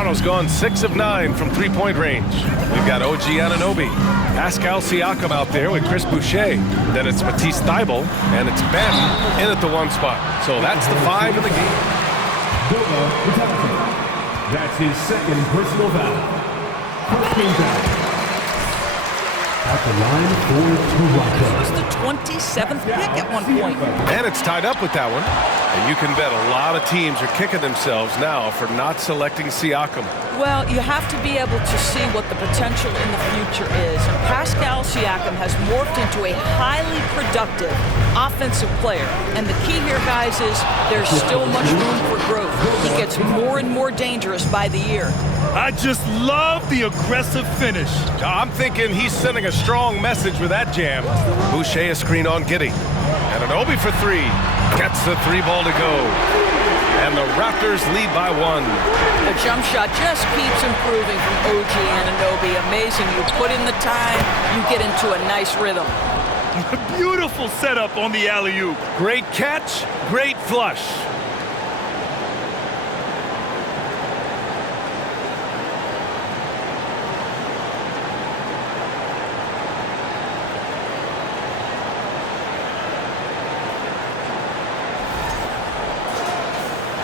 Toronto's gone 6 of 9 from three-point range. We've got OG Anunoby, Pascal Siakam out there with Chris Boucher. Then it's Matisse Thybulle, and it's Ben in at the 1 spot. So that's the 5 in the game. That's his second personal foul. First team foul. At the line for Toronto. This was the 27th pick at one point. And it's tied up with that one. And you can bet a lot of teams are kicking themselves now for not selecting Siakam. Well, you have to be able to see what the potential in the future is. And Pascal Siakam has morphed into a highly productive offensive player. And the key here, guys, is there's still much room for growth. He gets more and more dangerous by the year. I just love the aggressive finish. I'm thinking he's sending a strong message with that jam. Boucher a screen on Giddey. Anunoby for 3. Gets the 3 ball to go. And the Raptors lead by 1. The jump shot just keeps improving from OG Anunoby. Amazing. You put in the time, you get into a nice rhythm. Beautiful setup on the alley-oop. Great catch, great flush.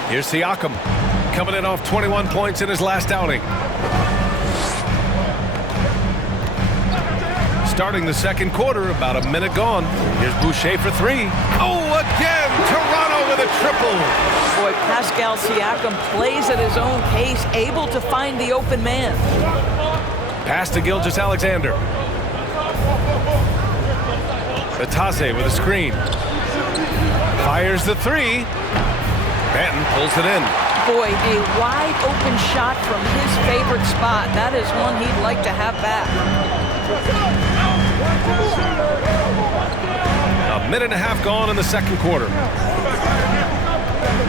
Here's Siakam, coming in off 21 points in his last outing. Starting the second quarter, about a minute gone. Here's Boucher for 3. Oh, again, Toronto with a triple. Boy, Pascal Siakam plays at his own pace, able to find the open man. Pass to Gilgeous-Alexander. Batase with a screen. Fires the 3. Benton pulls it in. Boy, a wide open shot from his favorite spot. That is one he'd like to have back. A minute and a half gone in the second quarter.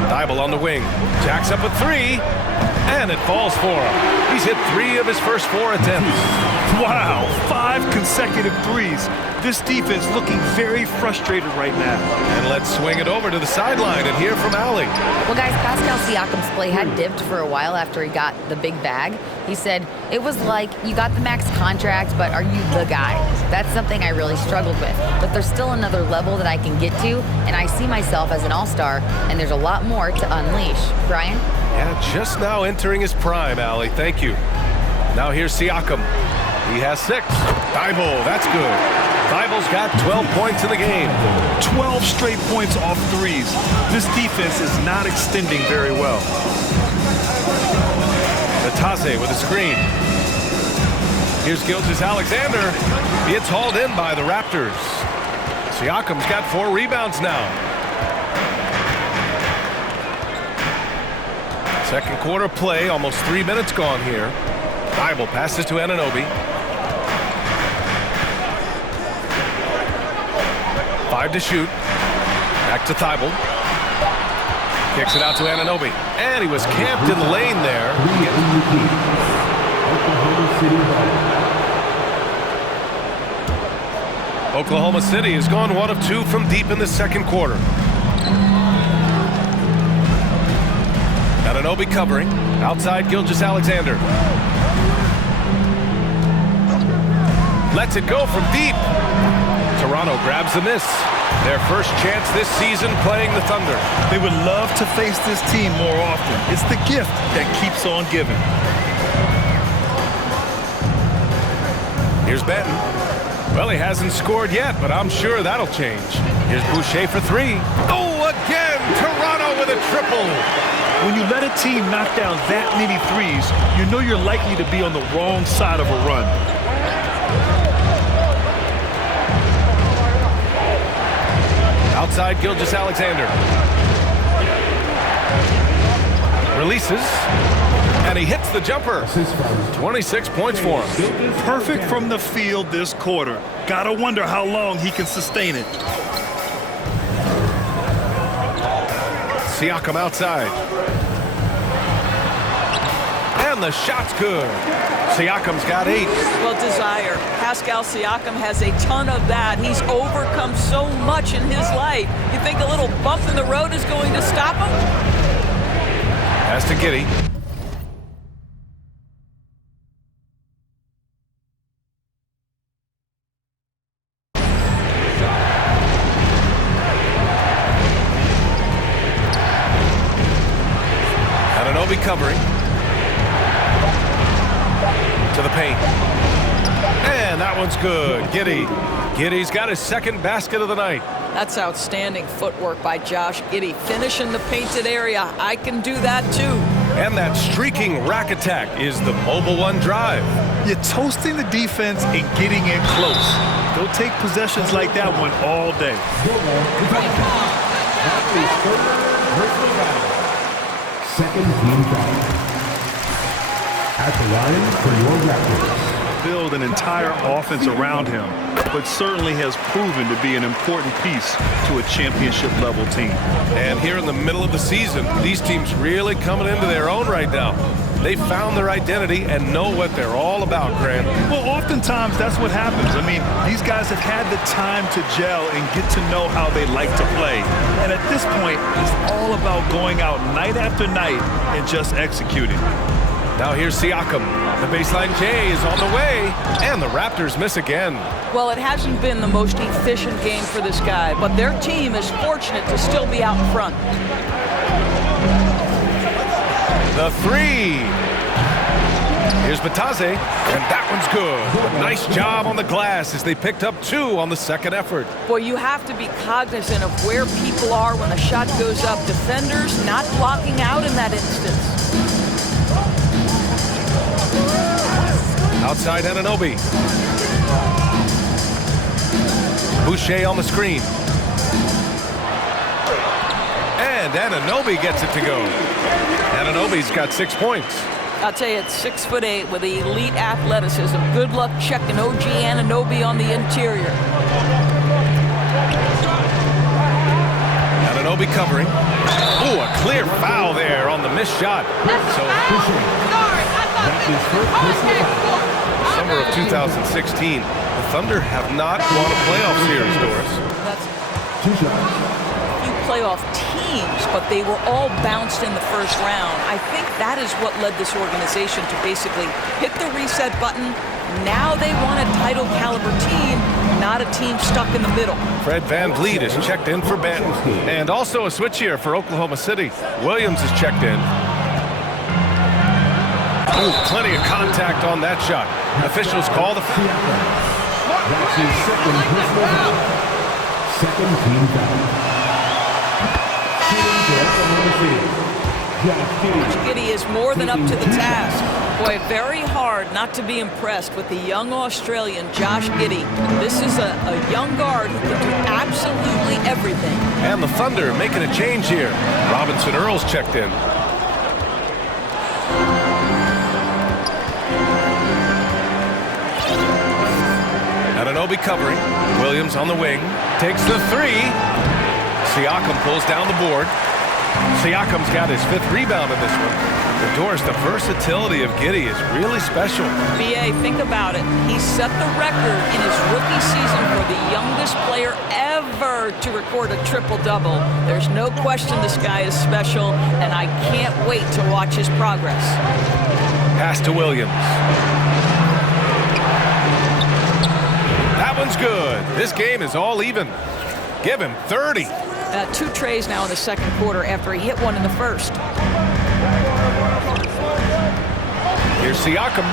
Thybulle on the wing. Jacks up a 3, and it falls for him. He's hit 3 of his first 4 attempts. Wow, 5 consecutive threes. This defense looking very frustrated right now. And let's swing it over to the sideline and hear from Allie. Well, guys, Pascal Siakam's play had dipped for a while after he got the big bag. He said, it was like, you got the max contract, but are you the guy? That's something I really struggled with. But there's still another level that I can get to, and I see myself as an all-star, and there's a lot more to unleash. Brian? Yeah, just now entering his prime, Allie. Thank you. Now here's Siakam. He has 6. Thybulle, that's good. Thybulle's got 12 points in the game. 12 straight points off threes. This defense is not extending very well. Batase with a screen. Here's Gilgeous-Alexander. It's hauled in by the Raptors. Siakam's got 4 rebounds now. Second quarter play, almost 3 minutes gone here. Thybulle passes to Anunoby. 5 to shoot. Back to Thybulle. Kicks it out to Anunoby. And he was camped in the lane there. Oklahoma City has gone 1 of 2 from deep in the second quarter. Anunoby covering. Outside Gilgeous-Alexander. Lets it go from deep. Toronto grabs the miss. Their first chance this season playing the Thunder. They would love to face this team more often. It's the gift that keeps on giving. Here's Benton. Well, he hasn't scored yet, but I'm sure that'll change. Here's Boucher for 3. Oh, again, Toronto with a triple. When you let a team knock down that many threes, you know you're likely to be on the wrong side of a run. Outside Gilgeous-Alexander. Releases. And he hits the jumper. 26 points for him. Perfect from the field this quarter. Gotta wonder how long he can sustain it. Siakam outside. And the shot's good. Siakam's got 8. Well, desire. Pascal Siakam has a ton of that. He's overcome so much in his life. You think a little bump in the road is going to stop him? Pass to Giddey. That one's good. Giddey's got his second basket of the night. That's outstanding footwork by Josh Giddey. Finish in the painted area. I can do that too. And that streaking rack attack is the Mobile One drive. You're toasting the defense and getting in close. They'll take possessions like that one all day. Second team foul. At the line for your Raptors. Build an entire offense around him, but certainly has proven to be an important piece to a championship level team. And here in the middle of the season, these teams really coming into their own right now. They found their identity and know what they're all about, Grant. Well, oftentimes that's what happens. I mean, these guys have had the time to gel and get to know how they like to play. And at this point, it's all about going out night after night and just executing. Now here's Siakam. The baseline J is on the way, and the Raptors miss again. Well, it hasn't been the most efficient game for this guy, but their team is fortunate to still be out in front. The three. Here's Batase, and that one's good. A nice job on the glass as they picked up 2 on the second effort. Boy, you have to be cognizant of where people are when the shot goes up. Defenders not blocking out in that instance. Outside Anunoby. Boucher on the screen. And Anunoby gets it to go. Anunoby's got 6 points. I'll tell you, it's 6'8" with elite athleticism. Good luck checking OG Anunoby on the interior. Anunoby covering. Ooh, a clear foul there on the missed shot. So summer of 2016, the Thunder have not won a playoff series, Doris. That's a few playoff teams, but they were all bounced in the first round. I think that is what led this organization to basically hit the reset button. Now they want a title caliber team, not a team stuck in the middle. Fred VanVleet is checked in for Banton. And also a switch here for Oklahoma City. Williams is checked in. Ooh, plenty of contact on that shot. Officials call the foul. That's his second personal foul. Second team foul. Shooting for Oklahoma City. Josh Giddey. Giddey is more than up to the task. Boy, very hard not to be impressed with the young Australian Josh Giddey. This is a young guard who can do absolutely everything. And the Thunder making a change here. Robinson Earl's checked in. Anunoby covering. Williams on the wing. Takes the three. Siakam pulls down the board. Siakam's got his 5th rebound in this one. But Doris, the versatility of Giddey is really special. B.A., think about it. He set the record in his rookie season for the youngest player ever to record a triple-double. There's no question this guy is special, and I can't wait to watch his progress. Pass to Williams. That one's good. This game is all even. Give him 30. 2 trays now in the second quarter after he hit one in the first. Here's Siakam.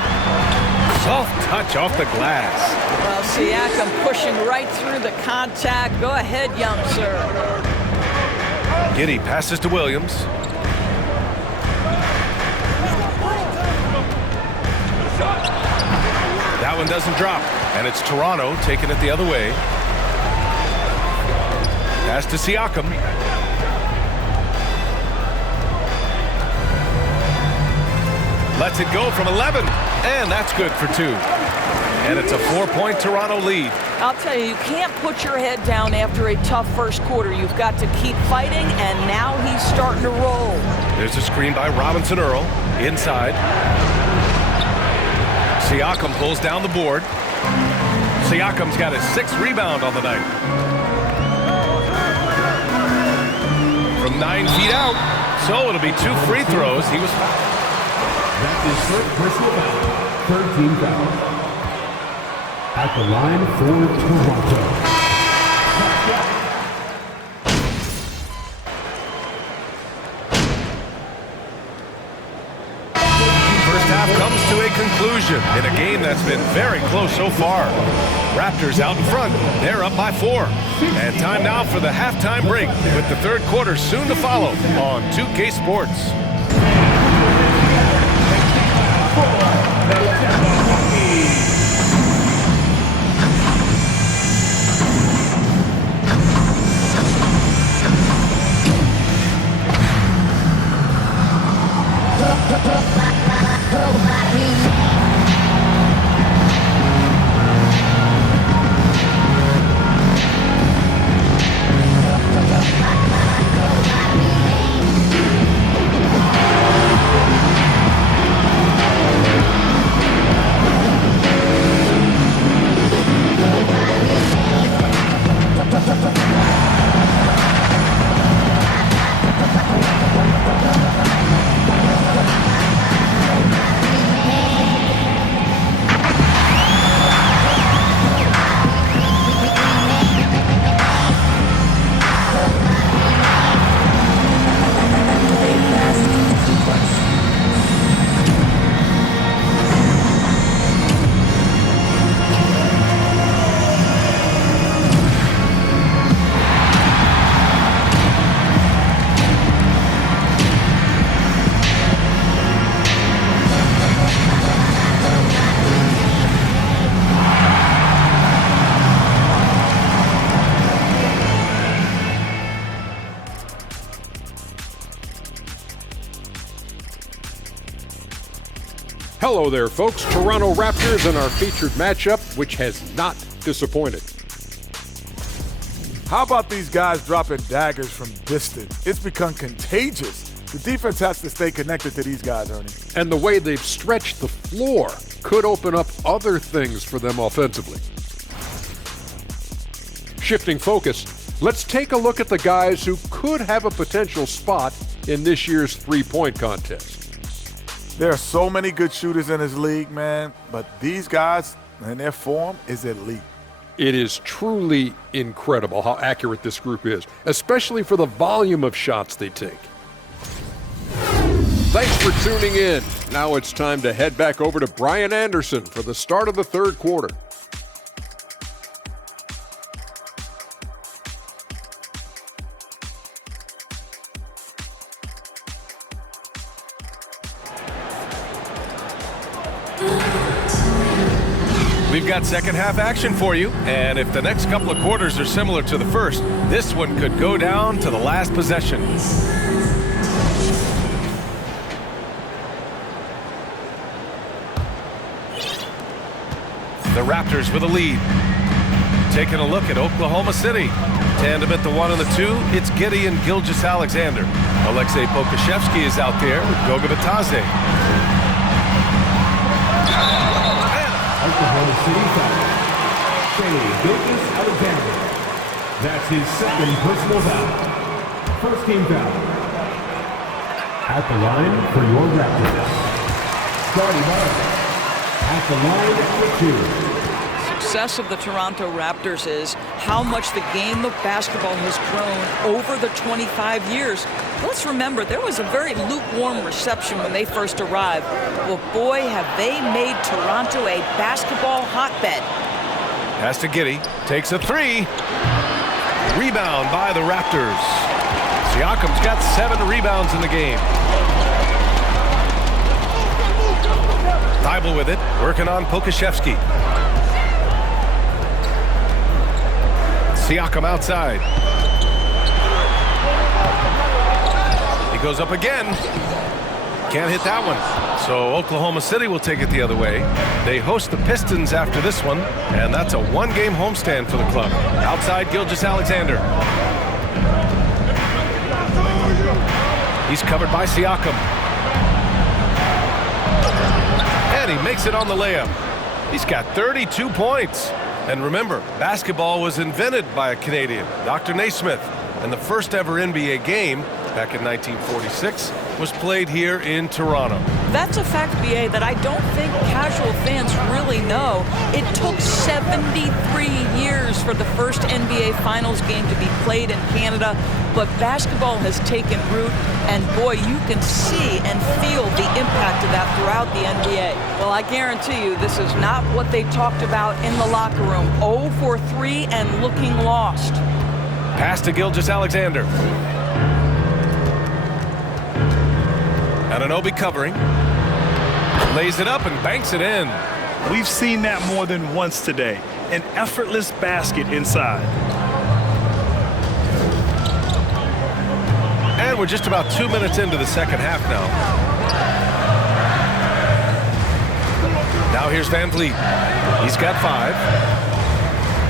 Soft touch off the glass. Well, Siakam pushing right through the contact. Go ahead, young sir. Giddey passes to Williams. That one doesn't drop. And it's Toronto taking it the other way. Pass to Siakam. Lets it go from 11. And that's good for 2. And it's a 4-point Toronto lead. I'll tell you, you can't put your head down after a tough first quarter. You've got to keep fighting, and now he's starting to roll. There's a screen by Robinson Earl. Inside. Siakam pulls down the board. Siakam's got his 6th rebound on the night. From 9 feet out. So it'll be 2 free throws. He was fouled. That's his 3rd personal foul. 3rd team foul. At the line for Toronto. First half comes to a conclusion in a game that's been very close so far. Raptors out in front. They're up by 4. And time now for the halftime break with the third quarter soon to follow on 2K Sports. Hello there, folks. Toronto Raptors in our featured matchup, which has not disappointed. How about these guys dropping daggers from distance? It's become contagious. The defense has to stay connected to these guys, Ernie. And the way they've stretched the floor could open up other things for them offensively. Shifting focus, let's take a look at the guys who could have a potential spot in this year's three-point contest. There are so many good shooters in this league, man, but these guys and their form is elite. It is truly incredible how accurate this group is, especially for the volume of shots they take. Thanks for tuning in. Now it's time to head back over to Brian Anderson for the start of the third quarter. We've got second half action for you, and if the next couple of quarters are similar to the first, this one could go down to the last possession. The Raptors with a lead. Taking a look at Oklahoma City. Tandem at the 1 and the 2, it's Giddey and Gilgeous-Alexander. Alexei Pokusevski is out there with Goga Bitadze. Oklahoma City foul. Gilgeous-Alexander. That's his second personal foul. First team foul. At the line for your Raptors. Starting up. At the line for 2. Success of the Toronto Raptors is how much the game of basketball has grown over the 25 years. Let's remember, there was a very lukewarm reception when they first arrived. Well, boy, have they made Toronto a basketball hotbed. Pass to Giddey, takes a 3. Rebound by the Raptors. Siakam's got 7 rebounds in the game. Thibault with it, working on Pokusevski. Siakam outside. He goes up again. Can't hit that one. So Oklahoma City will take it the other way. They host the Pistons after this one, and that's a one-game homestand for the club. Outside, Gilgeous-Alexander. He's covered by Siakam. And he makes it on the layup. He's got 32 points. And remember, basketball was invented by a Canadian, Dr. Naismith, and the first ever NBA game back in 1946 was played here in Toronto. That's a fact, BA, that I don't think casual fans really know. It took 73 years for the first NBA Finals game to be played in Canada, but basketball has taken root, and boy, you can see and feel the impact of that throughout the NBA. Well, I guarantee you this is not what they talked about in the locker room. 0 for 3 and looking lost. Pass to Gilgeous-Alexander. Anunoby covering. Lays it up and banks it in. We've seen that more than once today. An effortless basket inside. And we're just about 2 minutes into the second half now. Now here's Van Vliet. He's got 5.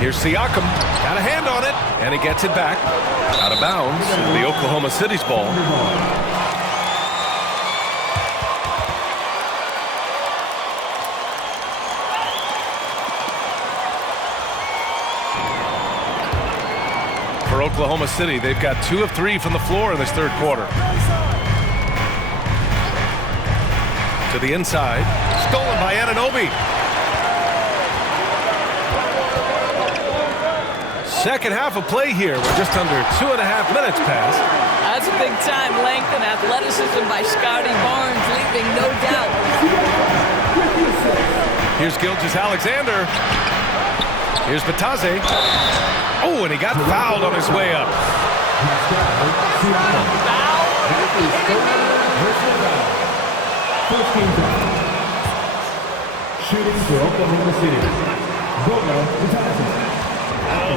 Here's Siakam. Got a hand on it. And he gets it back. Out of bounds. The Oklahoma City's ball. For Oklahoma City, they've got 2 of 3 from the floor in this third quarter. To the inside. Stolen by Anunoby. Second half of play here. We're just under 2.5 minutes past. That's big time length and athleticism by Scotty Barnes, leaving no doubt. Here's Gilgeous-Alexander. Here's Batase. Oh, and he got fouled on his way up. First team foul. Shooting for Oklahoma City.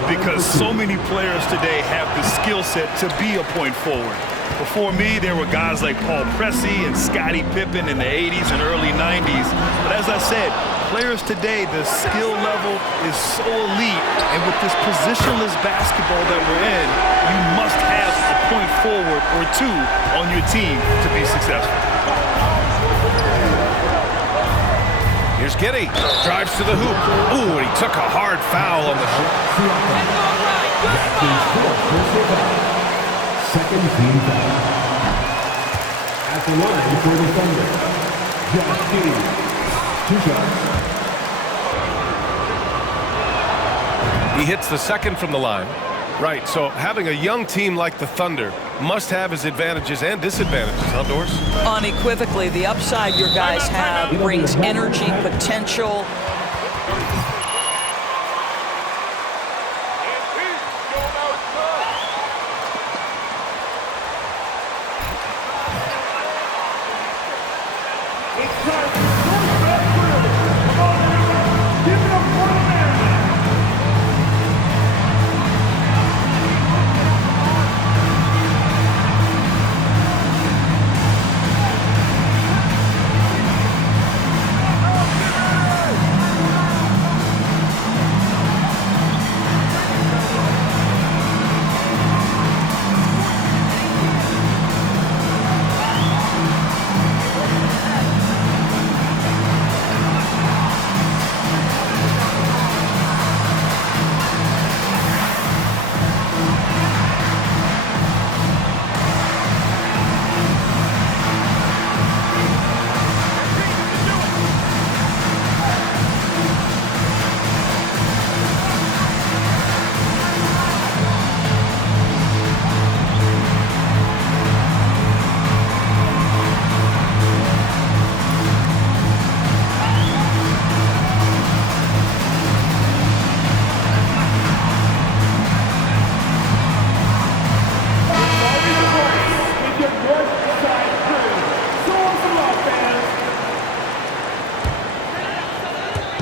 Because so many players today have the skill set to be a point forward. Before me, there were guys like Paul Pressey and Scottie Pippen in the 80s and early 90s. But as I said, players today, the skill level is so elite. And with this positionless basketball that we're in, you must have a point forward or 2 on your team to be successful. Here's Giddey. Drives to the hoop. Ooh, and he took a hard foul on the hoop. Second team foul. At the line for the Thunder, Josh Giddey. 2 shots. He hits the second from the line. Right, so having a young team like the Thunder must have his advantages and disadvantages, huh, Doris? Unequivocally, the upside your guys have brings energy, potential.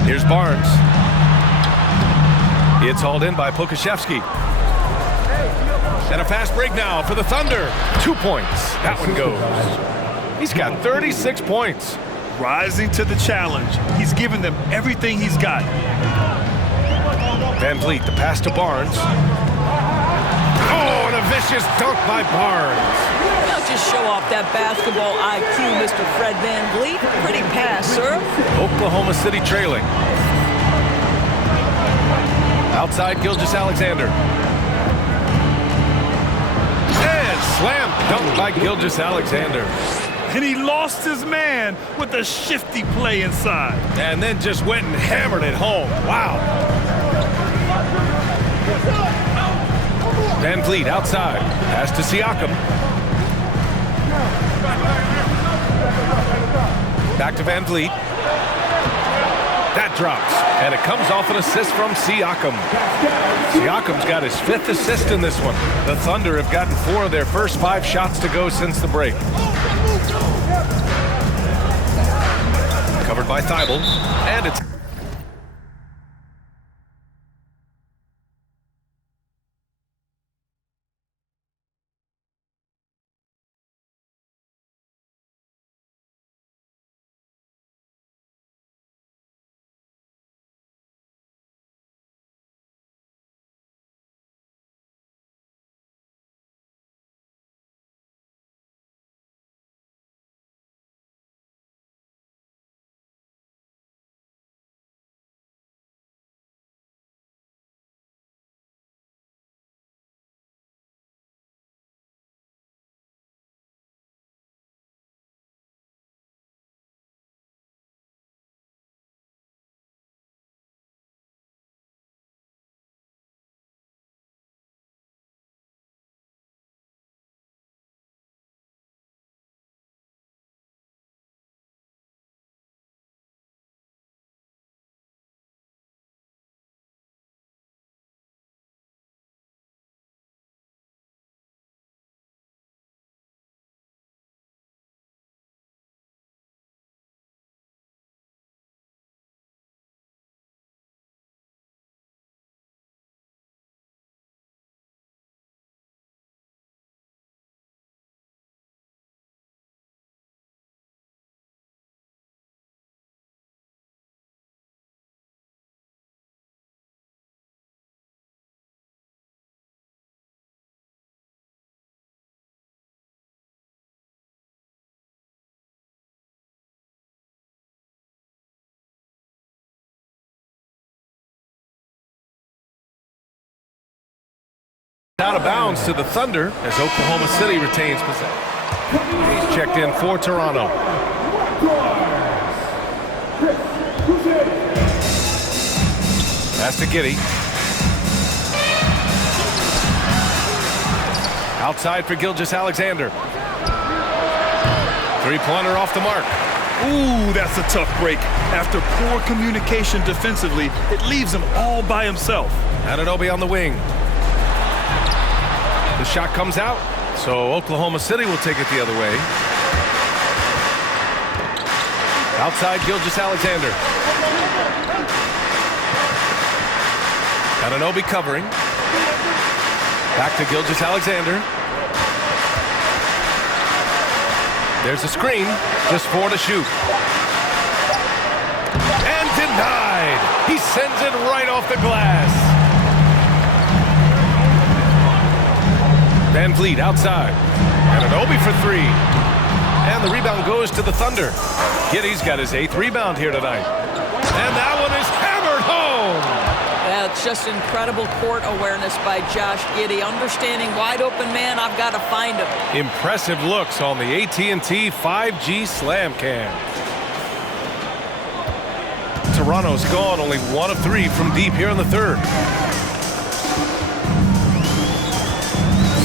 Here's Barnes. It's hauled in by Pokashevsky. And a fast break now for the Thunder. 2 points. That one goes. He's got 36 points. Rising to the challenge. He's given them everything he's got. Van Vliet, the pass to Barnes. Oh, and a vicious dunk by Barnes. Now just show off that basketball IQ, Mr. Fred Van Vliet. Pretty pass, sir. Oklahoma City trailing. Outside Gilgeous-Alexander. And slam dunk by Gilgeous-Alexander. and he lost his man with a shifty play inside. And then just went and hammered it home. Wow. Van Vliet outside. Pass to Siakam. Back to Van Vliet. That drops, and it comes off an assist from Siakam. Siakam's got his 5th assist in this one. The Thunder have gotten 4 of their first 5 shots to go since the break. Covered by Thibault, and it's out of bounds to the Thunder as Oklahoma City retains possession. He's checked in for Toronto. Pass to Giddey. Outside for Gilgeous-Alexander. 3-pointer off the mark. Ooh, that's a tough break. After poor communication defensively, it leaves him all by himself. Anunoby on the wing. The shot comes out, so Oklahoma City will take it the other way. Outside, Gilgeous-Alexander. Anunoby covering. Back to Gilgeous-Alexander. There's a screen, just 4 to shoot. And denied! He sends it right off the glass. Van Vliet outside. Anunoby for 3. And the rebound goes to the Thunder. Giddey's got his 8th rebound here tonight. And that one is hammered home! That's just incredible court awareness by Josh Giddey. Understanding wide open man, I've got to find him. Impressive looks on the AT&T 5G Slam Cam. Toronto's gone only 1 of 3 from deep here in the third.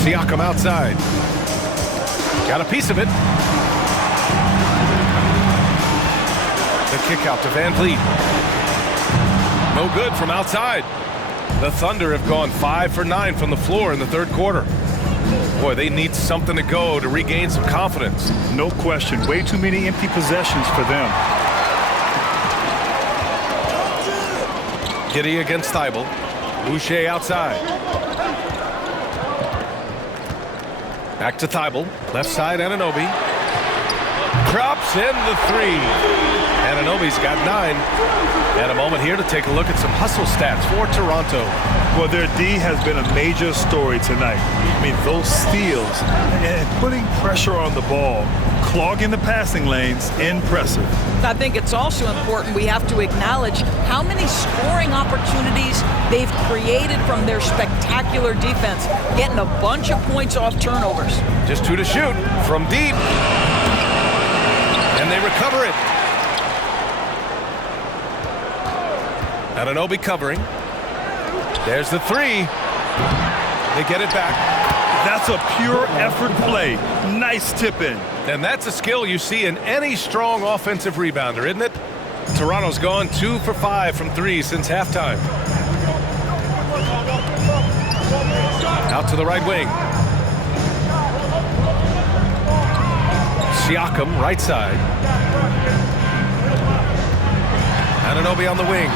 Siakam outside. Got a piece of it. The kick out to Van Vliet. No good from outside. The Thunder have gone 5 for 9 from the floor in the third quarter. Boy, they need something to go to regain some confidence. No question. Way too many empty possessions for them. Giddey against Thibault. Boucher outside. Back to Thibault. Left side, Anunoby. Drops in the 3. Anunoby's got 9. And a moment here to take a look at some hustle stats for Toronto. Well, their D has been a major story tonight. I mean, those steals and putting pressure on the ball, clogging the passing lanes, impressive. I think it's also important we have to acknowledge how many scoring opportunities they've created from their spectacular defense, getting a bunch of points off turnovers. Just 2 to shoot from deep. they recover it. Anunoby covering. There's the three. They get it back. That's a pure effort play. Nice tip in. And that's a skill you see in any strong offensive rebounder, isn't it? Toronto's gone 2 for 5 from 3 since halftime. Out to the right wing. Siakam, right side. Anunoby on the wing.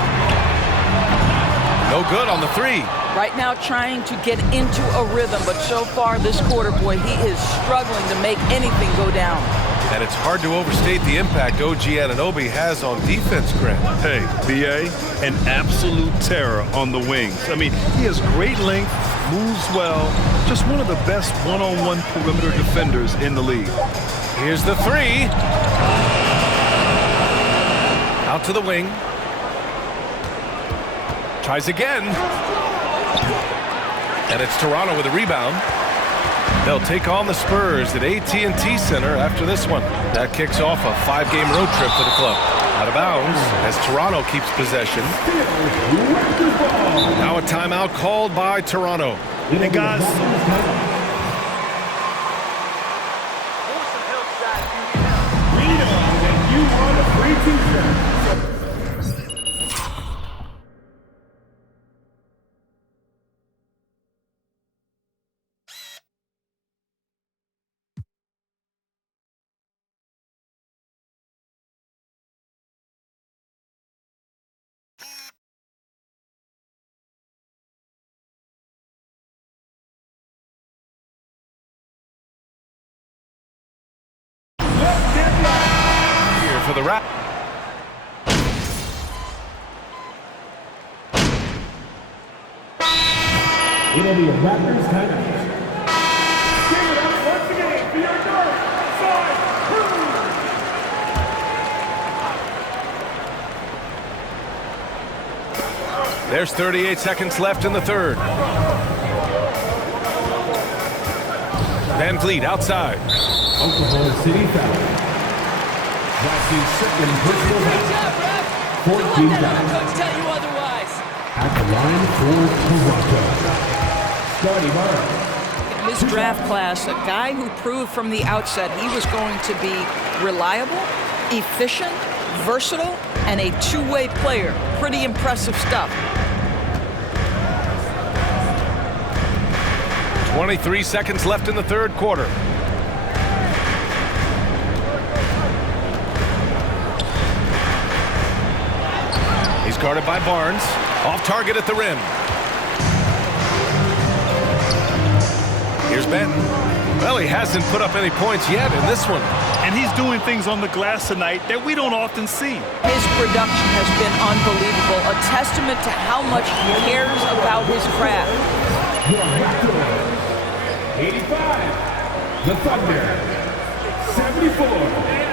No good on the three. Right now trying to get into a rhythm, but so far this quarter, boy, he is struggling to make anything go down. And it's hard to overstate the impact OG Anunoby has on defense, Grant. Hey, BA, an absolute terror on the wings. I mean, he has great length, moves well, just one of the best one-on-one perimeter defenders in the league. Here's the three. Out to the wing. Tries again. And it's Toronto with a rebound. They'll take on the Spurs at AT&T Center after this one. That kicks off a 5-game road trip for the club. Out of bounds as Toronto keeps possession. Now a timeout called by Toronto. And guys, Here for the wrap. It'll be a Raptors timeout. Give it up once again for your north side crew. There's 38 seconds left in the third. Van Vliet outside. Oklahoma City foul. That's his second personal foul. 14 fouls. Tell you otherwise. At the line for Toronto. Scotty Barnes. This draft class, a guy who proved from the outset he was going to be reliable, efficient, versatile, and a two-way player. Pretty impressive stuff. 23 seconds left in the third quarter. He's guarded by Barnes. Off target at the rim. Here's Benton. Well, he hasn't put up any points yet in this one. and he's doing things on the glass tonight that we don't often see. His production has been unbelievable, a testament to how much he cares about his craft. 85. The Thunder. 74.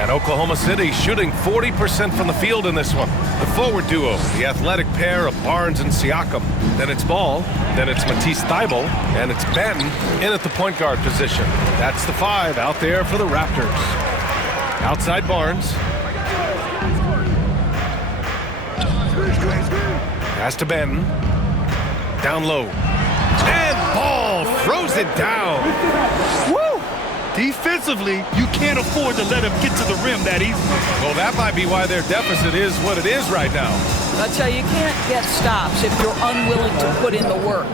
And Oklahoma City shooting 40% from the field in this one. The forward duo, the athletic pair of Barnes and Siakam. Then it's Ball, then it's Matisse Thybulle, and it's Benton in at the point guard position. That's the 5 out there for the Raptors. Outside Barnes. Pass to Benton. Down low. And Ball throws it down. Woo! Defensively, you can't afford to let him get to the rim that easily. Well, that might be why their deficit is what it is right now. I'll tell you, you can't get stops if you're unwilling to put in the work.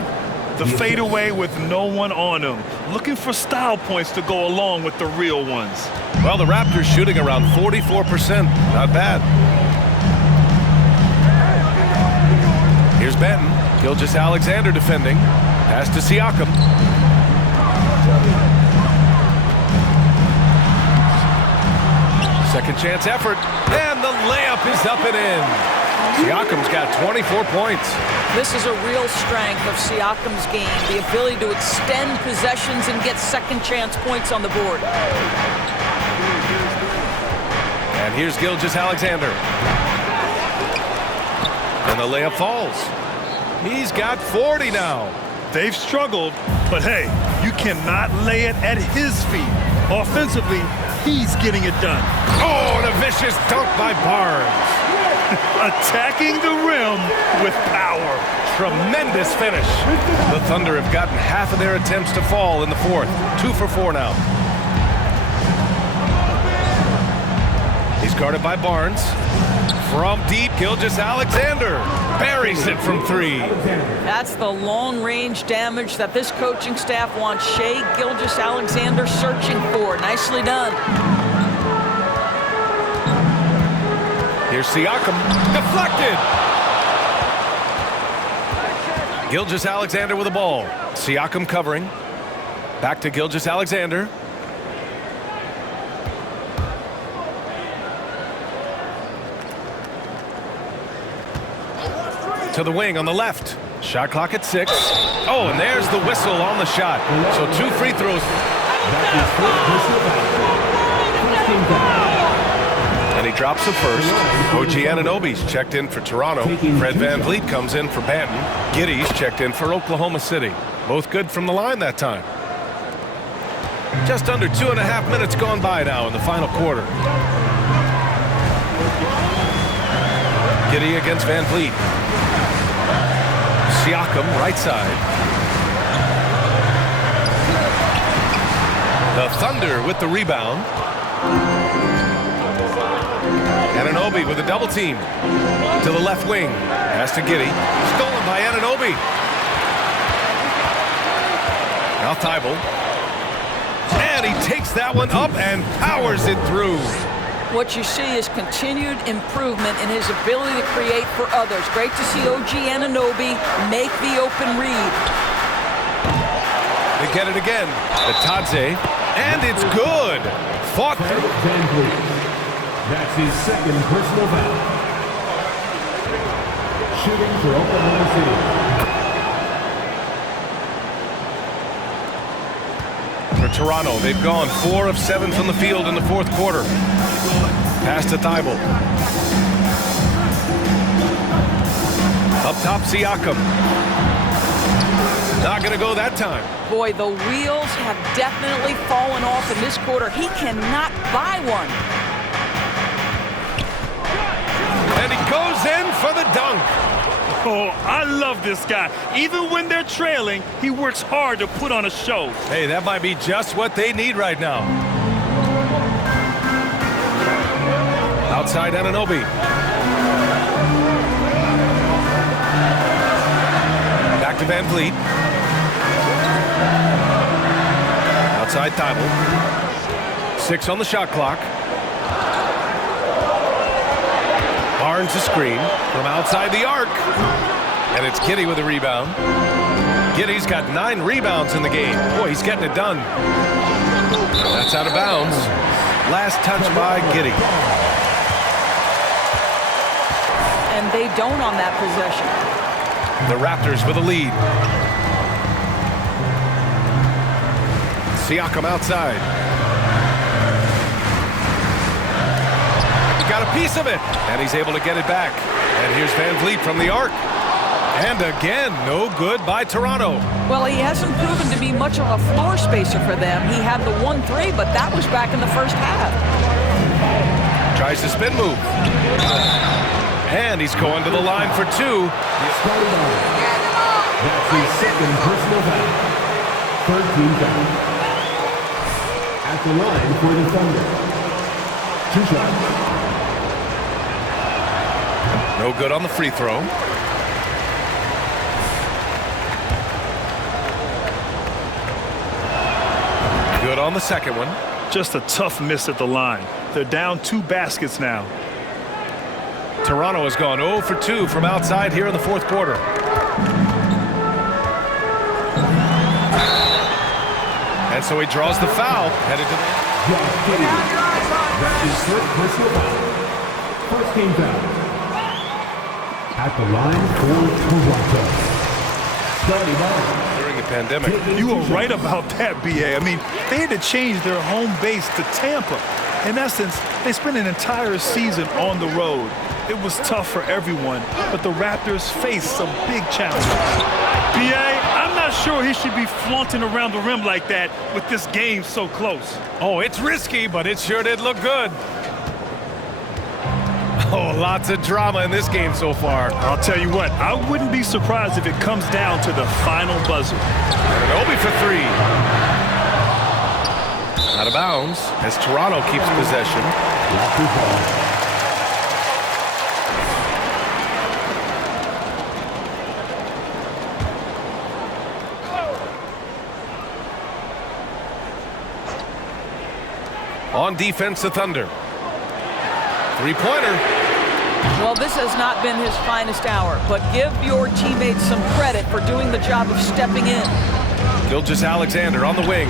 The fadeaway with no one on him. Looking for style points to go along with the real ones. Well, the Raptors shooting around 44%. Not bad. Here's Benton. Gilgeous-Alexander defending. Pass to Siakam. Second chance effort, and the layup is up and in. Siakam's got 24 points. This is a real strength of Siakam's game, the ability to extend possessions and get second chance points on the board. And here's Gilgeous-Alexander. And the layup falls. He's got 40 now. They've struggled, but hey, you cannot lay it at his feet. Offensively, he's getting it done. Oh, and a vicious dunk by Barnes. Attacking the rim with power. Tremendous finish. The Thunder have gotten half of their attempts to fall in the fourth. 2 for 4 now. He's guarded by Barnes. From deep, Gilgeous-Alexander buries it from 3. That's the long-range damage that this coaching staff wants Shai Gilgeous-Alexander searching for. Nicely done. Here's Siakam. Deflected. Gilgeous-Alexander with the ball. Siakam covering. Back to Gilgeous-Alexander. To the wing on the left. Shot clock at 6. Oh, and there's the whistle on the shot. So 2 free throws. And he drops the first. OG Anunoby's checked in for Toronto. Fred VanVleet comes in for Banton. Giddey's checked in for Oklahoma City. Both good from the line that time. Just under 2.5 minutes gone by now in the final quarter. Giddey against VanVleet. Siakam, right side. The Thunder with the rebound. Anunoby with a double team. To the left wing. Pass to Giddey. Stolen by Anunoby. Now Thibault. And he takes that one up and powers it through. What you see is continued improvement in his ability to create for others. Great to see OG Anunoby make the open read. They get it again. The Tadze. And it's good. Fought through. That's his second personal foul. Shooting for Oklahoma City. For Toronto, they've gone 4 of 7 from the field in the fourth quarter. Pass to Thibault. Up top, Siakam. Not going to go that time. Boy, the wheels have definitely fallen off in this quarter. He cannot buy one. And he goes in for the dunk. Oh, I love this guy. Even when they're trailing, he works hard to put on a show. Hey, that might be just what they need right now. Outside Anunoby. Back to VanVleet. Outside Thibault. 6 on the shot clock. Barnes a screen from outside the arc. And it's Giddey with a rebound. Giddey's got 9 rebounds in the game. Boy, he's getting it done. That's out of bounds. Last touch by Giddey. And they don't on that possession. The Raptors with a lead. Siakam outside. He got a piece of it, and he's able to get it back. And here's VanVleet from the arc. And again, no good by Toronto. Well, he hasn't proven to be much of a floor spacer for them. He had the 1-3, but that was back in the first half. Tries the spin move. And he's going to the line for 2. That's his second personal foul. 13 foul. At the line for the Thunder. 2 shots. No good on the free throw. Good on the second one. Just a tough miss at the line. They're down 2 baskets now. Toronto has gone 0 for 2 from outside here in the fourth quarter. And so he draws the foul, headed to the... Josh Giddey. That's his first personal foul. First team foul. At the line for Toronto. Starting by During the pandemic. You were right about that, B.A. I mean, they had to change their home base to Tampa. In essence, they spent an entire season on the road. It was tough for everyone, but the Raptors faced some big challenges. B.A., I'm not sure he should be flaunting around the rim like that with this game so close. Oh, it's risky, but it sure did look good. Oh, lots of drama in this game so far. I'll tell you what, I wouldn't be surprised if it comes down to the final buzzer. Obi for three. Out of bounds as Toronto keeps possession. On defense, the Thunder. Three-pointer. Well, this has not been his finest hour, but give your teammates some credit for doing the job of stepping in. Gilgeous-Alexander on the wing.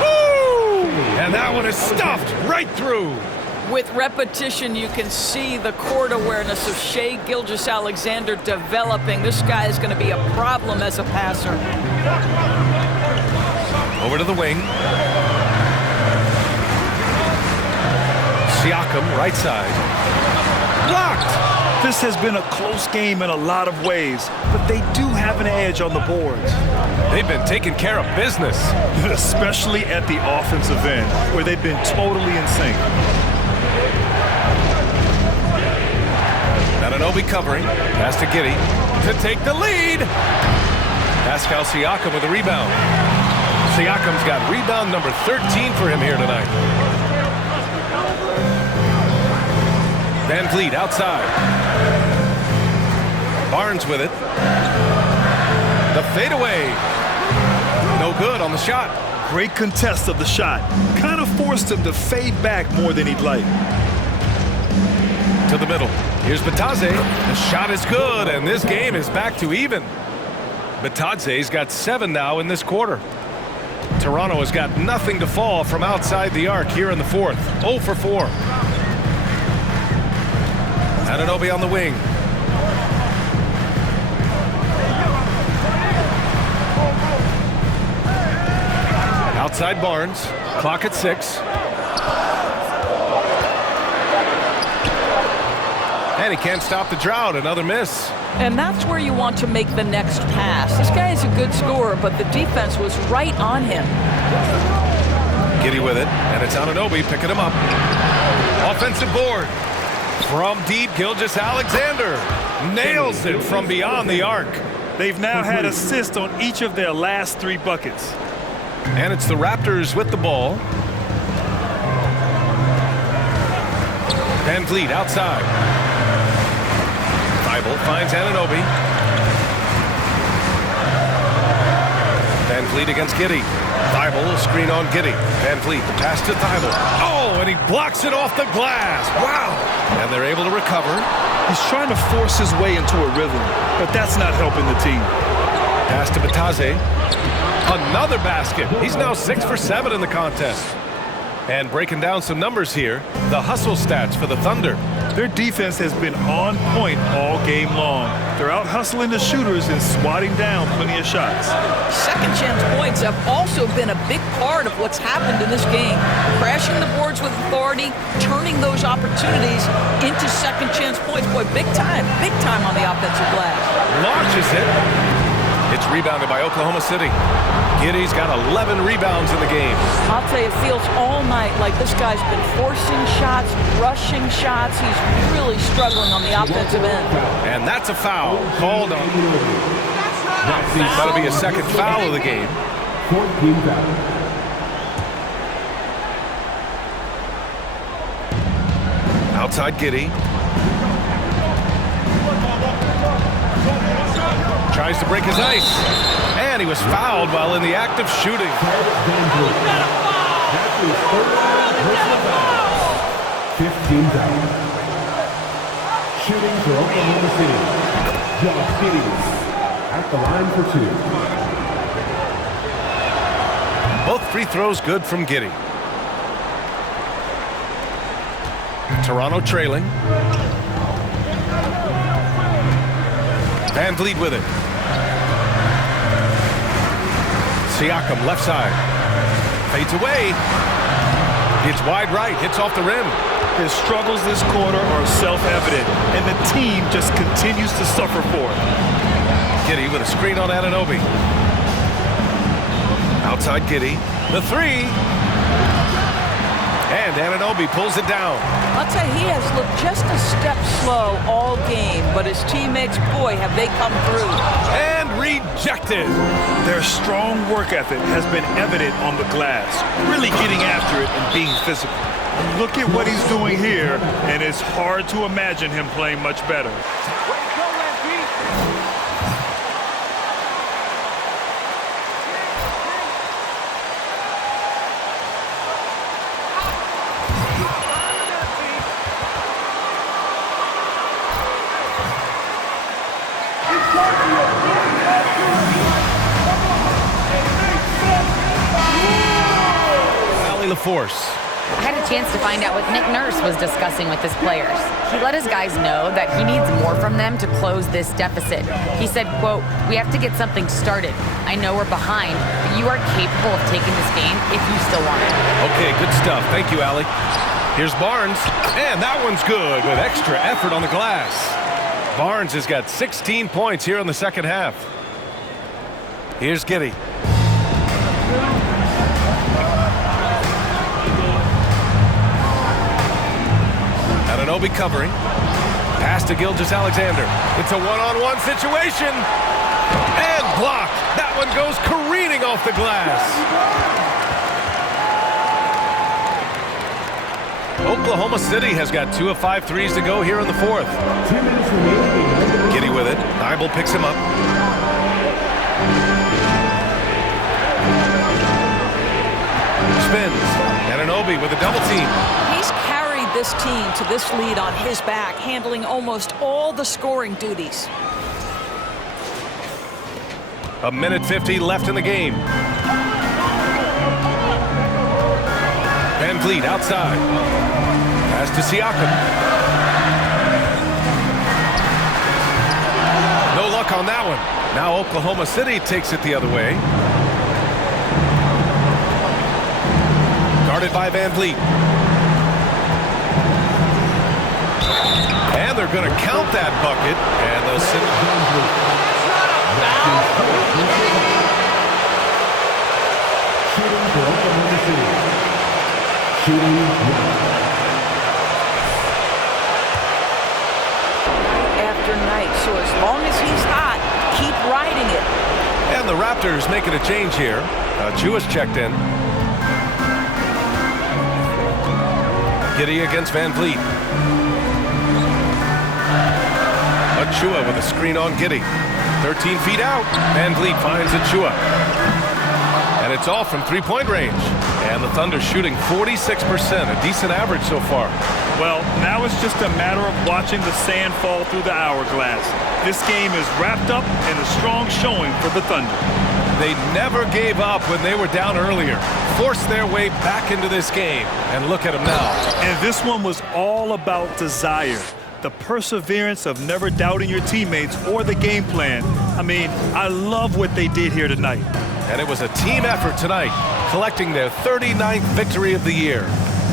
Oh! And that one is stuffed right through. With repetition, you can see the court awareness of Shai Gilgeous-Alexander developing. This guy is going to be a problem as a passer. Over to the wing. Siakam, right side. Blocked! This has been a close game in a lot of ways, but they do have an edge on the boards. They've been taking care of business. Especially at the offensive end, where they've been totally in sync. Anunoby covering. Pass to Giddey to take the lead. Pascal Siakam with a rebound. Siakam's got rebound number 13 for him here tonight. Van Vliet outside. Barnes with it. The fadeaway. No good on the shot. Great contest of the shot. Kind of forced him to fade back more than he'd like. To the middle. Here's Batadze. The shot is good, and this game is back to even. Batadze's got 7 now in this quarter. Toronto has got nothing to fall from outside the arc here in the fourth. 0 for 4. Anunoby on the wing. Outside Barnes. Clock at 6. And he can't stop the drought. Another miss. And that's where you want to make the next pass. This guy is a good scorer, but the defense was right on him. Giddey with it, and it's Anunoby picking him up. Offensive board. From deep, Gilgeous-Alexander nails it from beyond the arc. They've now had assists on each of their last 3 buckets. And it's the Raptors with the ball. Van Vliet outside. Thibault finds Anunoby. Van Vliet against Giddey. Thibault will screen on Giddey. Van Vliet, the pass to Thibault. Oh, and he blocks it off the glass. Wow. And they're able to recover. He's trying to force his way into a rhythm, but that's not helping the team. Pass to Batadze. Another basket. He's now 6 for 7 in the contest. And breaking down some numbers here, the hustle stats for the Thunder. Their defense has been on point all game long. They're out hustling the shooters and swatting down plenty of shots. Second chance points have also been a big part of what's happened in this game. Crashing the boards with authority, turning those opportunities into second chance points. Boy, big time on the offensive glass. Launches it. It's rebounded by Oklahoma City. Giddey's got 11 rebounds in the game. I'll tell you, it feels all night like this guy's been forcing shots, rushing shots. He's really struggling on the offensive end. And that's a foul called on. That'll be a second foul of the game. 14 foul. Outside Giddey. Tries to break his ice. And he was fouled while in the act of shooting. That's his third personal foul. 15 fouls. Shooting for Oklahoma City. Josh Giddey. At the line for two. Both free throws good from Giddey. Toronto trailing. Van Vliet with it. Siakam left side. Fades away. Gets wide right. Hits off the rim. His struggles this quarter are self-evident, and the team just continues to suffer for it. Giddey with a screen on Anunoby. Outside Giddey. The three. And Anunoby pulls it down. I'll tell you, he has looked just a step slow all game, but his teammates, boy, have they come through. And rejected. Their strong work ethic has been evident on the glass, really getting after it and being physical. Look at what he's doing here, and it's hard to imagine him playing much better. Force. I had a chance to find out what Nick Nurse was discussing with his players. He let his guys know that he needs more from them to close this deficit. He said, quote, "We have to get something started. I know we're behind, but you are capable of taking this game if you still want it." Okay, good stuff. Thank you, Allie. Here's Barnes, and that one's good with extra effort on the glass. Barnes has got 16 points here in the second half. Here's Giddey. Anunoby covering. Pass to Gilgeous-Alexander. It's a one-on-one situation. And blocked. That one goes careening off the glass. Oklahoma City has got 2 of 5 threes to go here in the fourth. 2 minutes remaining. Giddey with it. Thibault picks him up. Spins. Anunoby with a double team. He's carried this team to this lead on his back, handling almost all the scoring duties. A minute 50 left in the game. Van Vliet outside. Pass to Siakam. No luck on that one. Now Oklahoma City takes it the other way. Guarded by Van Vliet. And they're going to count that bucket, and they'll sit. Shooting for Oklahoma City. Shooting Night after night, so as long as he's hot, keep riding it. And the Raptors making a change here. Chua checked in. Giddey against Van Vliet. Chua with a screen on Giddey. 13 feet out. Van Vliet finds Chua. And it's off from three-point range. And the Thunder shooting 46%, a decent average so far. Well, now it's just a matter of watching the sand fall through the hourglass. This game is wrapped up in a strong showing for the Thunder. They never gave up when they were down earlier. Forced their way back into this game. And look at them now. And this one was all about desire. The perseverance of never doubting your teammates or the game plan. I mean, I love what they did here tonight. And it was a team effort tonight, collecting their 39th victory of the year.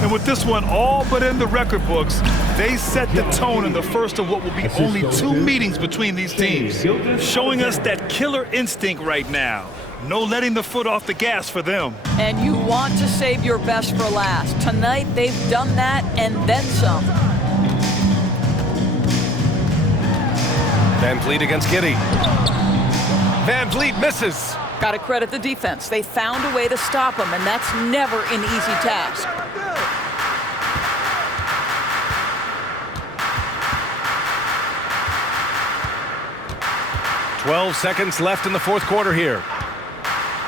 And with this one all but in the record books, they set the tone in the first of what will be only 2 meetings between these teams, showing us that killer instinct right now. No letting the foot off the gas for them. And you want to save your best for last. Tonight, they've done that and then some. Van Vliet against Giddey. Van Vliet misses. Got to credit the defense. They found a way to stop him, and that's never an easy task. "12 seconds left in the fourth quarter here.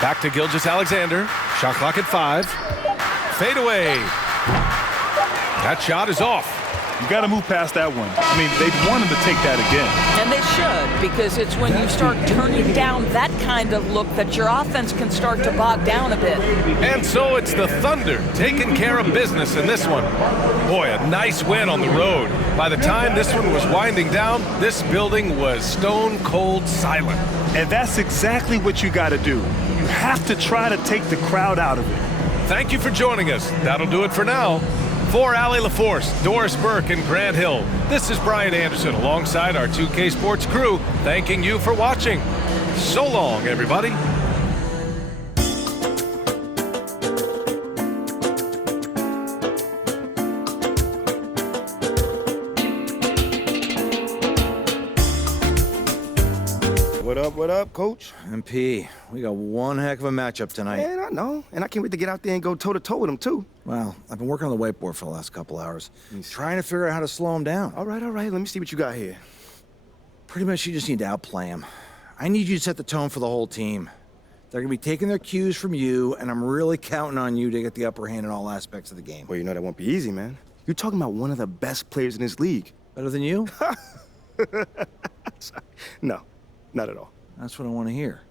Back to Gilgeous-Alexander. Shot clock at 5. Fade away. That shot is off. You got to move past that one. I mean, they'd want him to take that again. And they should, because it's when you start turning down that kind of look that your offense can start to bog down a bit. And so it's the Thunder taking care of business in this one. Boy, a nice win on the road. By the time this one was winding down, this building was stone cold silent. And that's exactly what you got to do. You have to try to take the crowd out of it. Thank you for joining us. That'll do it for now. For Allie LaForce, Doris Burke, and Grant Hill, this is Brian Anderson alongside our 2K Sports crew, thanking you for watching. So long, everybody. What up, Coach? MP, we got one heck of a matchup tonight. Man, I know. And I can't wait to get out there and go toe-to-toe with him, too. Well, I've been working on the whiteboard for the last couple hours, trying to figure out how to slow him down. All right. Let me see what you got here. Pretty much you just need to outplay him. I need you to set the tone for the whole team. They're going to be taking their cues from you, and I'm really counting on you to get the upper hand in all aspects of the game. Well, you know that won't be easy, man. You're talking about one of the best players in this league. Better than you? No, not at all. That's what I want to hear.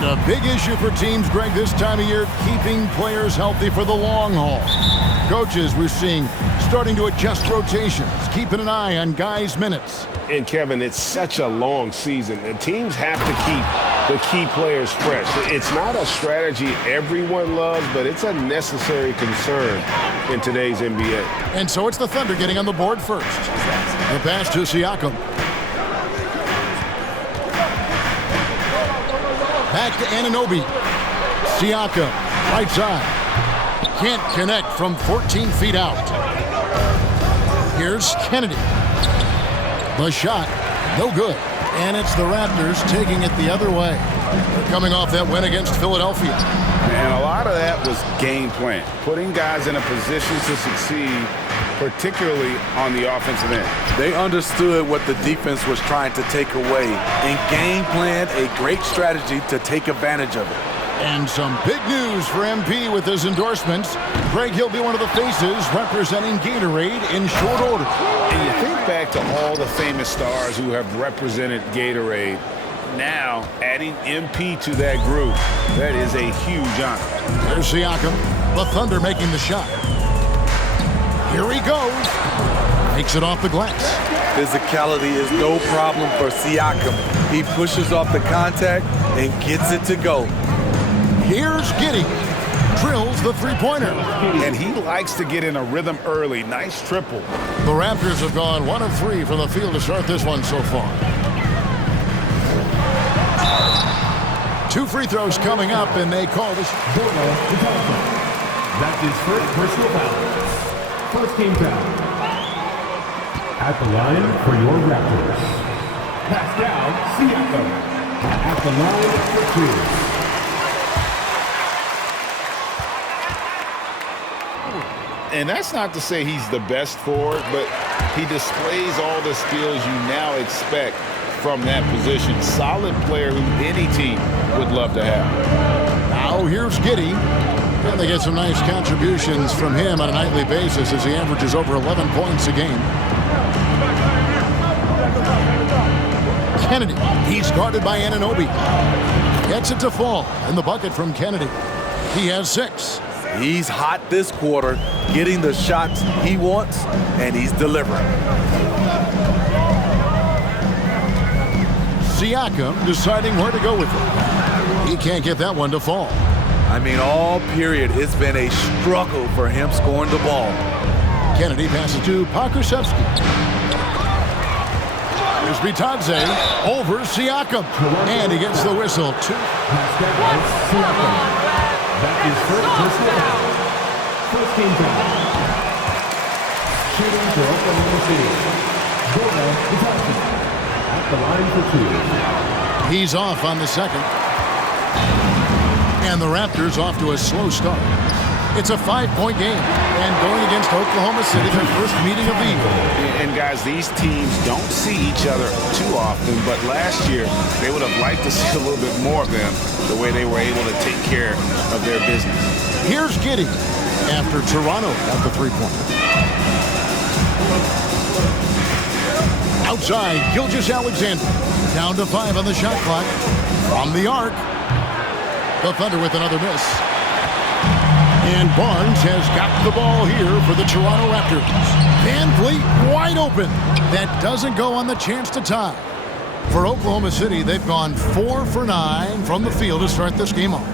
A big issue for teams, Greg, this time of year, keeping players healthy for the long haul. Coaches, we're seeing, starting to adjust rotations, keeping an eye on guys' minutes. And, Kevin, it's such a long season, and teams have to keep the key players fresh. It's not a strategy everyone loves, but it's a necessary concern in today's NBA. And so it's the Thunder getting on the board first. The pass to Siakam. Back to Anunoby. Siakam, right side. Can't connect from 14 feet out. Here's Kennedy. The shot, no good. And it's the Raptors taking it the other way. They're coming off that win against Philadelphia. And a lot of that was game plan. Putting guys in a position to succeed, particularly on the offensive end. They understood what the defense was trying to take away and game planned a great strategy to take advantage of it. And some big news for MP with his endorsements. Greg, he'll be one of the faces representing Gatorade in short order. And you think back to all the famous stars who have represented Gatorade. Now, adding MP to that group, that is a huge honor. There's Siakam, the Thunder making the shot. Here he goes. Takes it off the glass. Physicality is no problem for Siakam. He pushes off the contact and gets it to go. Here's Giddey. Drills the three-pointer. And he likes to get in a rhythm early. Nice triple. The Raptors have gone 1 of 3 from the field to start this one so far. 2 free throws coming up, and they call this. That's his first personal foul. First team foul. At At the line for your Raptors, Pascal Siakam. At the line for 2. And that's not to say he's the best forward, but he displays all the skills you now expect from that position. Solid player who any team would love to have. Now here's Giddey. And they get some nice contributions from him on a nightly basis as he averages over 11 points a game. Kennedy, he's guarded by Anunoby. Gets it to fall, and the bucket from Kennedy. He has 6. He's hot this quarter, getting the shots he wants, and he's delivering. Siakam deciding where to go with it. He can't get that one to fall. I mean, all period, it's been a struggle for him scoring the ball. Kennedy passes to Pokusevski. Here's Bitadze over Siakam. And he gets the whistle. Siakam. That is first personal foul. First team foul. Shooting for Oklahoma City. Bitadze. At the line for 2. He's off on the second. And the Raptors off to a slow start. It's a 5-point game. And going against Oklahoma City, their first meeting of the year. And guys, these teams don't see each other too often, but last year they would have liked to see a little bit more of them, the way they were able to take care of their business. Here's Giddey after Toronto at the 3-point. Outside, Gilgeous-Alexander. Down to 5 on the shot clock. From the arc. The Thunder with another miss. And Barnes has got the ball here for the Toronto Raptors. Van Vliet wide open. That doesn't go on the chance to tie. For Oklahoma City, they've gone 4 for 9 from the field to start this game off.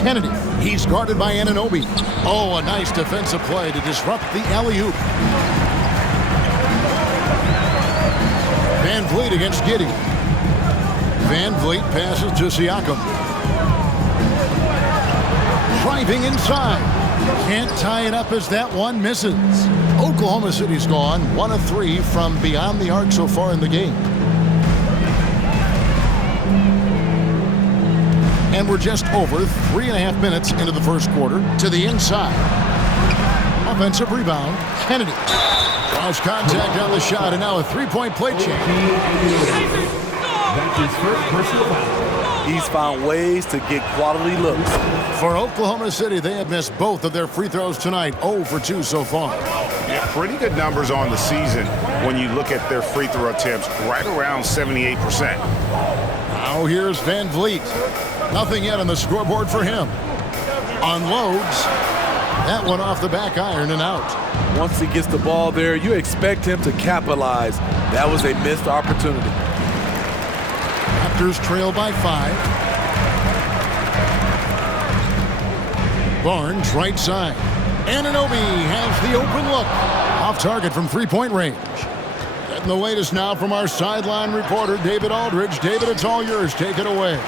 Kennedy, he's guarded by Anunoby. Oh, a nice defensive play to disrupt the alley-oop. Van Vliet against Giddey. Van Vliet passes to Siakam. Driving inside. Can't tie it up as that one misses. Oklahoma City's gone 1 of 3 from beyond the arc so far in the game. And we're just over 3.5 minutes into the first quarter to the inside. Offensive rebound. Kennedy. Cross contact on the shot, and now a 3-point play change. That's his first personal foul. He's found ways to get quality looks. For Oklahoma City, they have missed both of their free throws tonight. 0 for 2 so far. Yeah, pretty good numbers on the season when you look at their free throw attempts, right around 78%. Now here's Van Vliet. Nothing yet on the scoreboard for him. Unloads. That one off the back iron and out. Once he gets the ball there, you expect him to capitalize. That was a missed opportunity. Raptors trail by 5. Barnes right side. Anunoby has the open look. Off target from 3-point range. Getting the latest now from our sideline reporter, David Aldridge. David, it's all yours. Take it away.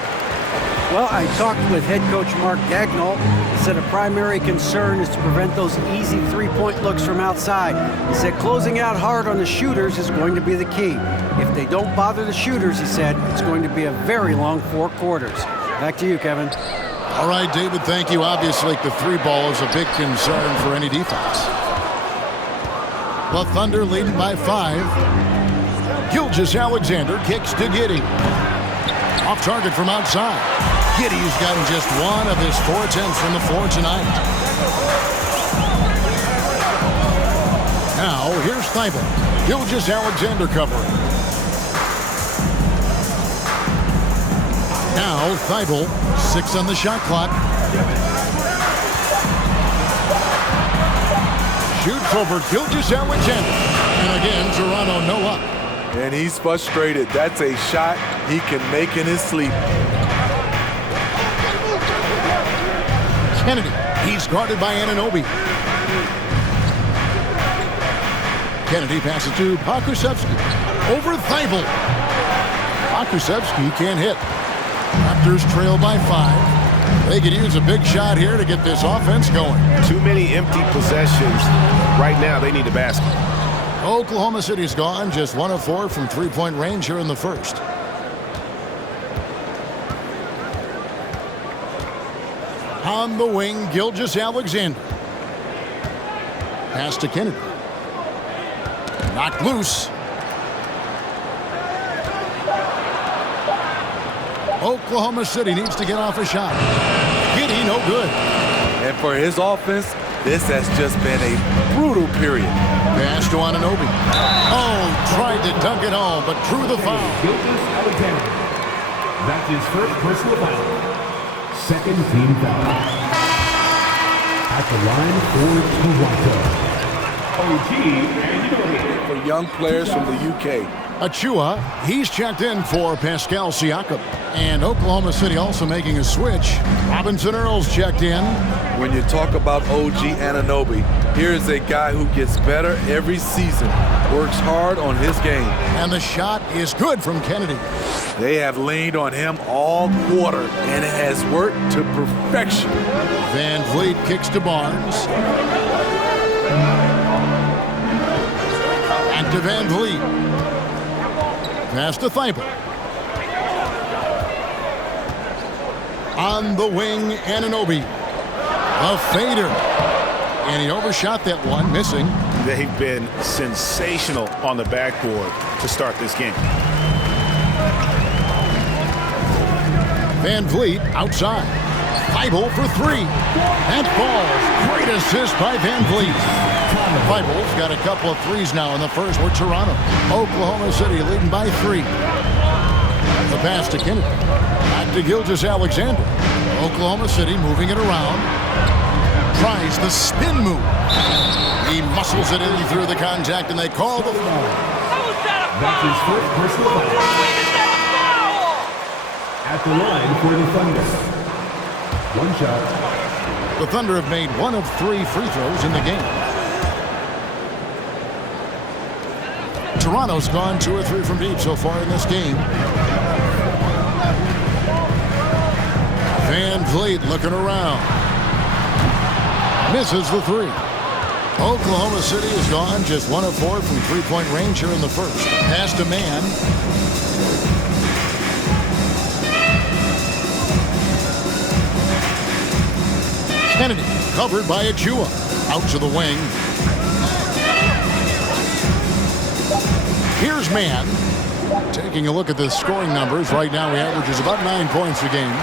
Well, I talked with head coach Mark Dagnall. He said a primary concern is to prevent those easy 3-point looks from outside. He said closing out hard on the shooters is going to be the key. If they don't bother the shooters, he said, it's going to be a very long 4 quarters. Back to you, Kevin. All right, David, thank you. Obviously, the 3-ball is a big concern for any defense. The Thunder leading by 5. Gilgeous-Alexander kicks to Giddey. Off target from outside. Giddey's gotten just 1 of his 4 attempts from the floor tonight. Now, here's Thibault. Gilgeous-Alexander covering. Now, Thibault, 6 on the shot clock. Shoots over Gilgeous-Alexander. And again, Toronto no up. And he's frustrated. That's a shot he can make in his sleep. Kennedy, he's guarded by Anunoby. Kennedy passes to Pokusevski. Over Thibault. Pokusevski can't hit. Raptors trail by 5. They could use a big shot here to get this offense going. Too many empty possessions. Right now, they need a basket. Oklahoma City's gone just 1 of 4 from three-point range here in the first. On the wing, Gilgeous-Alexander. Pass to Kennedy. Knocked loose. Oklahoma City needs to get off a shot. Giddy, no good. And for his offense, this has just been a brutal period. Pass to Anunoby. Oh, tried to dunk it home, but drew the foul. Gilgeous-Alexander. That's his first personal foul. Second team foul. At the line for Toronto. For young players from the UK. Achua, he's checked in for Pascal Siakam. And Oklahoma City also making a switch. Robinson Earls checked in. When you talk about OG Anunoby, here's a guy who gets better every season, works hard on his game. And the shot is good from Kennedy. They have leaned on him all quarter, and it has worked to perfection. Van Vliet kicks to Barnes. And to Van Vliet. Pass to Thibault. On the wing, Anunoby. A fader. And he overshot that one, missing. They've been sensational on the backboard to start this game. Van Vliet outside. Thibault for three. And falls. Great assist by Van Vliet. Thibault's got a couple of threes now in the first for Toronto. Oklahoma City leading by 3. The pass to Kennedy. Back to Gilgeous-Alexander. Oklahoma City moving it around. Tries the spin move. He muscles it in through the contact, and they call the foul. That's his first personal foul. At the line for the Thunder. One shot. The Thunder have made 1 of 3 free throws in the game. Toronto's gone 2 or 3 from deep so far in this game. Van Vliet looking around. Misses the 3. Oklahoma City is gone just 1 of 4 from three-point range here in the first. Pass to Mann. Kennedy covered by Achua. Out to the wing. Here's Mann. Taking a look at the scoring numbers. Right now he averages about 9 points a game.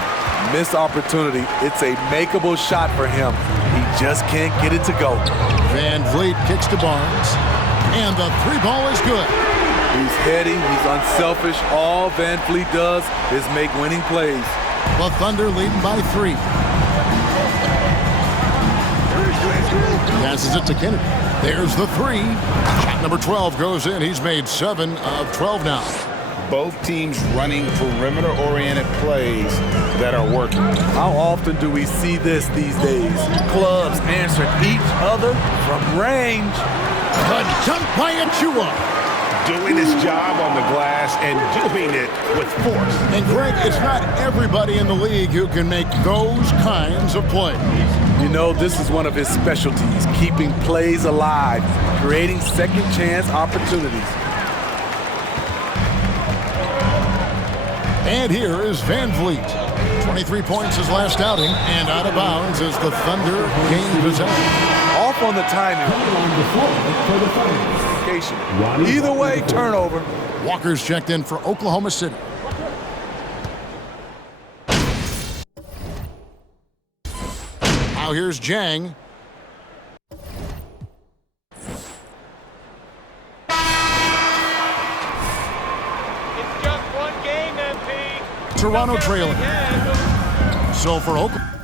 Missed opportunity. It's a makeable shot for him. He just can't get it to go. Van Vliet kicks to Barnes. And the 3-ball is good. He's heady. He's unselfish. All Van Vliet does is make winning plays. The Thunder leading by 3. Passes it to Kennedy. There's the 3. Shot number 12 goes in. He's made 7 of 12 now. Both teams running perimeter-oriented plays that are working. How often do we see this these days? Clubs answering each other from range. The dunk by Achua. Doing his job on the glass and doing it with force. And Greg, it's not everybody in the league who can make those kinds of plays. You know, this is one of his specialties, keeping plays alive, creating second chance opportunities. And here is Van Vliet. 23 points his last outing, and out of bounds as the Thunder gain possession. Off on the timing. Either way, turnover. Walker's checked in for Oklahoma City. Now here's Jang. Toronto trailing. So for Oklahoma.